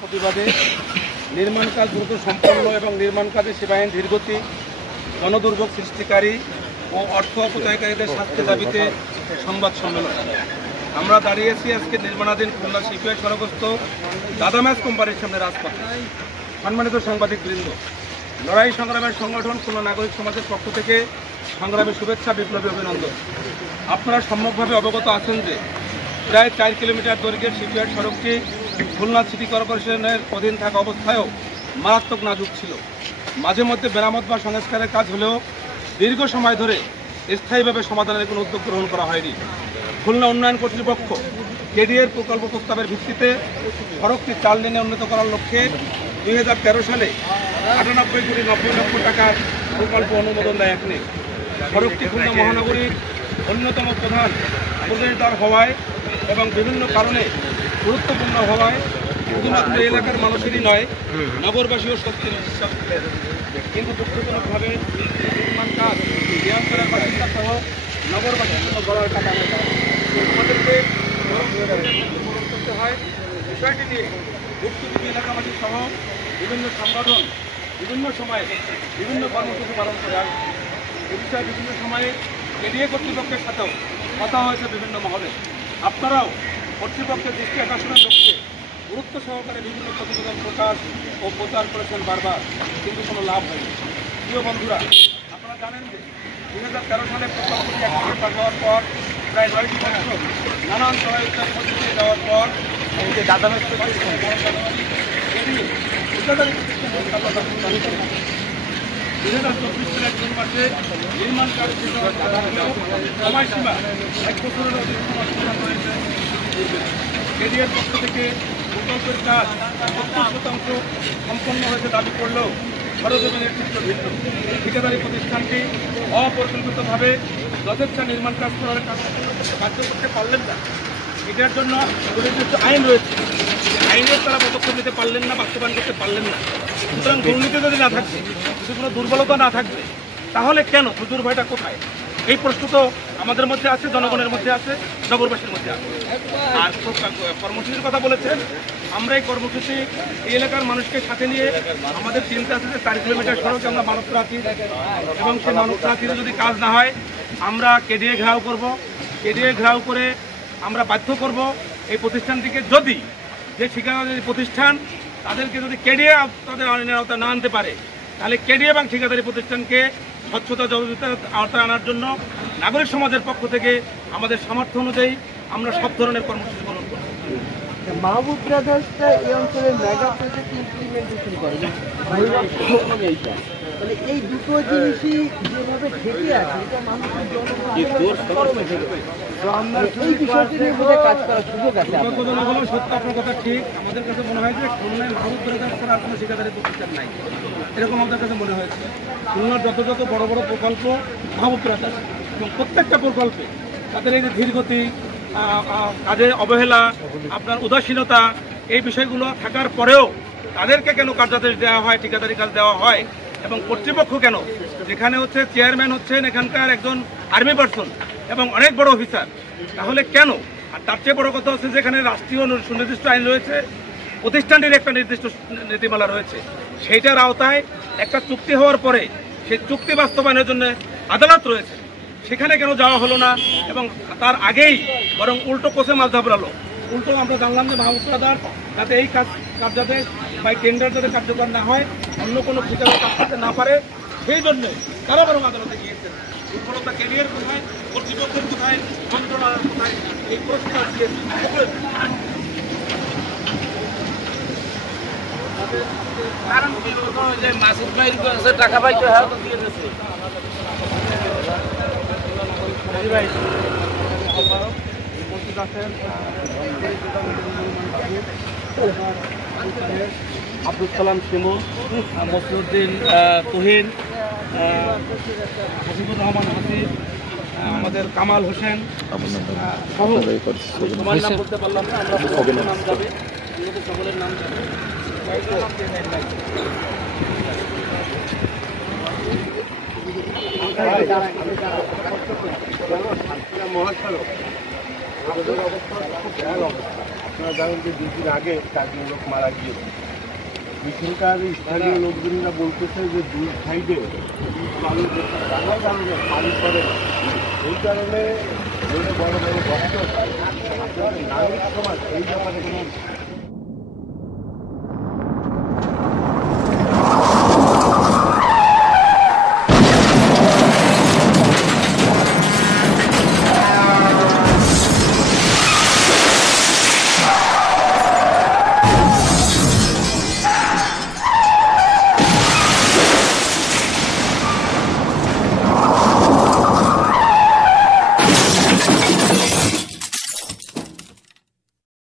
প্রতিবাদে নির্মাণ কাজ দ্রুত সম্পন্ন এবং নির্মাণ কাজে সেবায়ন ধীরগতি, গণদুর্ভোগ সৃষ্টিকারী ও অর্থ অপচয়কারীদের শাস্তির দাবিতে সংবাদ সম্মেলন। আমরা দাঁড়িয়েছি আজকে নির্মাণাধীন খুলনা শিপইয়ার্ড সড়কস্থ দাদাম্যাচ কোম্পানির সামনে রাজপথে। সম্মানিত সাংবাদিক বৃন্দ, লড়াই সংগ্রামের সংগঠন খুলনা নাগরিক সমাজের পক্ষ থেকে সংগ্রামী শুভেচ্ছা, বিপ্লবী অভিনন্দন। আপনারা সম্যকভাবে অবগত আছেন যে প্রায় 4 কিলোমিটার দৈর্ঘ্যের শিপইয়ার্ড সড়কটি খুলনা সিটি কর্পোরেশনের অধীন থাকা অবস্থায়ও মারাত্মক নাজুক ছিল। মাঝে মধ্যে মেরামত বা সংস্কারের কাজ হলেও দীর্ঘ সময় ধরে স্থায়ীভাবে সমাধানের কোনো উদ্যোগ গ্রহণ করা হয়নি। খুলনা উন্নয়ন কর্তৃপক্ষ কেডিএর প্রকল্প প্রস্তাবের ভিত্তিতে সড়কটি 4 লেনে উন্নীত করার লক্ষ্যে 2013 সালে 98,90,00,000 টাকার প্রকল্প অনুমোদন দেয়। এখানে সড়কটি খুলনা মহানগরীর অন্যতম প্রধান প্রবেশদ্বার হওয়ায় এবং বিভিন্ন কারণে গুরুত্বপূর্ণ হওয়ায় শুধুমাত্র এলাকার মানুষেরই নয়, নগরবাসীও সত্যি বিশ্বাস করেন। কিন্তু দুঃখজনকভাবে নির্মাণ কাজ দেওয়ানপাড়ার বাসিন্দা সহ নগরবাসীর জন্য বড় একটা কারণ আমাদেরকে পূরণ করতে হয়। বিষয়টি নিয়ে ভুক্তভোগী এলাকাবাসী সহ বিভিন্ন সংগঠন বিভিন্ন সময়ে বিভিন্ন কর্মসূচি পালন করে আসছে। এ বিষয়ে বিভিন্ন সময়ে কেডিএ কর্তৃপক্ষের সাথেও কথা হয়েছে বিভিন্ন মহলে। আপনারাও কর্তৃপক্ষের দৃষ্টি আকর্ষণের লক্ষ্যে গুরুত্ব সহকারে বিভিন্ন প্রতিবেদন প্রকাশ ও প্রচার করেছেন বারবার, কিন্তু কোনো লাভ হয়নি। প্রিয় বন্ধুরা, আপনারা জানেন যে 2013 সালে প্রকল্পটি একদিকে পাশ হওয়ার পর প্রায় 9টি বছর নানান সহায়তার মধ্যে দিয়ে যাওয়ার পর এই যে দাদাম্যাচ 2024 সালের জুন মাসে নির্মাণ কাজ শেষ হওয়ার সময়সীমা 1 বছরের অধিক সময় রয়েছে। কেডিএর পক্ষ থেকে প্রকল্পের কাজ 70% সম্পন্ন হয়েছে দাবি করলেও সরজমিনের চিত্র ভিন্ন। ঠিকাদারি প্রতিষ্ঠানটি অপরিকল্পিতভাবে যথেচ্ছ নির্মাণ কাজ করার কার্য করতে পারলেন না। এটার জন্য নির্দিষ্ট আইন রয়েছে, আইনের তারা পদক্ষেপ নিতে পারলেন না, বাস্তবায়ন করতে পারলেন না। সুতরাং দুর্নীতি যদি না থাকবে, যদি কোনো দুর্বলতা না থাকবে, তাহলে কেন হুজুর ভাইটা কোথায়? এই প্রশ্ন তো আমাদের মধ্যে আছে, জনগণের মধ্যে আছে, নগরবাসীর মধ্যে আছে। আর কর্মসূচির কথা বলেছেন, আমরা এই কর্মসূচি এই এলাকার মানুষকে সাথে নিয়ে আমাদের চিন্তা আছে যে 4 কিলোমিটার সড়কে আমরা মানব প্রাচী এবং সেই মানব প্রাচীরে যদি কাজ না হয় আমরা কেডিএ ঘেরাও করব। কেডিএ ঘেরাও করে আমরা বাধ্য করব এই প্রতিষ্ঠানটিকে, যদি যে ঠিকাদারি প্রতিষ্ঠান তাদেরকে যদি কেডিএ তাদের আইনের আওতায় না আনতে পারে, তাহলে কেডিএ এবং ঠিকাদারি প্রতিষ্ঠানকে স্বচ্ছতা জবাবদিহিতার আওতায় আনার জন্য নাগরিক সমাজের পক্ষ থেকে আমাদের সামর্থ্য অনুযায়ী আমরা সব ধরনের কর্মসূচি পালন করব। মাহবুব ব্রাদার্সটা এই অঞ্চলের মেগা প্রজেক্ট ইমপ্লিমেন্টেশন করে, মানে এই দুটো জিনিসই যেভাবে ঠেকে আছে, এটা মানুষের এই বিষয়টি নিয়ে বোধ কাজ করার সুযোগ আছে। সত্য, আপনার কথা ঠিক। আমাদের কাছে মনে হয় যে খুলনায় মাহবুব ব্রাদার্স ছাড়া আর কোনো ঠিকাদারি প্রতিষ্ঠান নাই, এরকম আমাদের কাছে মনে হয়েছে। খুলনার যত যত বড় বড় প্রকল্প মাহবুব ব্রাদার্স, এবং প্রত্যেকটা প্রকল্পে তাদের এই যে ধীরগতি, কাজে অবহেলা, আপনার উদাসীনতা, এই বিষয়গুলো থাকার পরেও তাদেরকে কেন কার্যাদেশ দেওয়া হয়, ঠিকাদারি কাজ দেওয়া হয়, এবং কর্তৃপক্ষ কেন, যেখানে হচ্ছে চেয়ারম্যান হচ্ছেন এখানকার একজন আর্মি পার্সন এবং অনেক বড় অফিসার, তাহলে কেন? আর তার চেয়ে বড় কথা হচ্ছে যেখানে রাষ্ট্রীয় সুনির্দিষ্ট আইন রয়েছে, প্রতিষ্ঠানটির একটা নির্দিষ্ট নীতিমালা রয়েছে, সেইটার আওতায় একটা চুক্তি হওয়ার পরে সেই চুক্তি বাস্তবায়নের জন্য আদালত রয়েছে, সেখানে কেন যাওয়া হলো না? এবং তার আগেই বরং উল্টো কোষে মাছ ধরালো। উল্টো আমরা জানলাম যে মাহবুব ব্রাদার্স যাতে এই কাজ যাতে বা টেন্ডার যাতে কার্যকর না হয়, অন্য কোনো ঠিকাদার কাজ করতে না পারে, সেই জন্য তারা বরং আদালতে গিয়েছেন। দুর্বলতা কেরিয়ার কোথায়, কর্তৃপক্ষের কোথায়, মন্ত্রণালয়ের কোথায়, এই প্রশ্ন দিয়ে কারণ কি যে মাসুদ ভাই টাকা পাইতে হয় দিয়ে দিচ্ছে। আব্দুল সালাম শিমু, মসিউদ্দিন তুহিন, হাসিবুর রহমান হাসিব, আমাদের কামাল হোসেন সবার নাম বলতে পারলাম না, আমরা সকলের নাম যাবে, সকলের নাম যাবে। মহাসড়ক আপনারা জানেন যে 2 দিন আগে 4 জন লোক মারা গিয়েছে। এখানকার স্থানীয় লোকজনরা বলতেছে যে 2 সাইডে বালু টানার কারণে পানি পড়ে না। এই কারণে বড় বড় বক্তব্য আপনাদের নাগরিক সমাজ এই ব্যাপারে কোনো